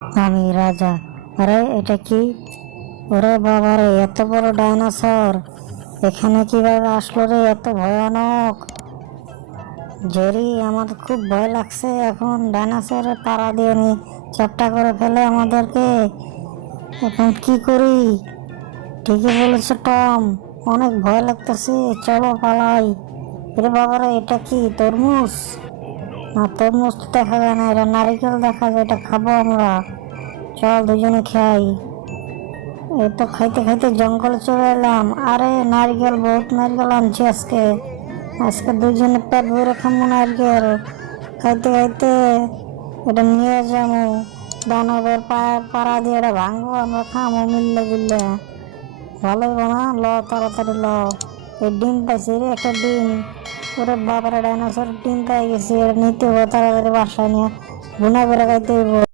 আমি রাজা। আরে এটা কি? ওরে বাবারে, এত বড় ডাইনোসর এখানে কিভাবে আসলো রে? এত ভয়ানক। জেরি, আমার খুব ভয় লাগছে। এখন ডাইনোসরে পাড়া দিয়ে নি চ্যাপ্টা করে ফেলে আমাদেরকে। এখন কি করি? ঠিকই বলেছ টম, অনেক ভয় লাগতেছে। চলো পালাই। এরে বাবারে, এটা কি তরমুজ? না, তরমুজ তো দেখা যায় না, এটা নারিকেল দেখা যায়। এটা খাবো আমরা। চল দুজনে খাই। এই তো খাইতে খাইতে জঙ্গলে চলে এলাম। আরে নারকেল, বহুত নারকেল আনছি আজকে। আজকে দুজনে পেট ভরে খামো নারকেল। খাইতে খাইতে এটা নিয়ে যাবো দানবের পায়ের পাড়া দিয়ে। এটা ভাঙবো, আমরা খামো মিললে গিললে। ভালোই বানা, ল তাড়াতাড়ি ল। এই ডিম পাইছি রে, একটা ডিম। ওরে বাবারে, ডাইনোসর ডিম পাই গেছি। এটা নিতে হবে তাড়াতাড়ি, বাসায় নিয়ে ভুনা করে খাইতে হইব।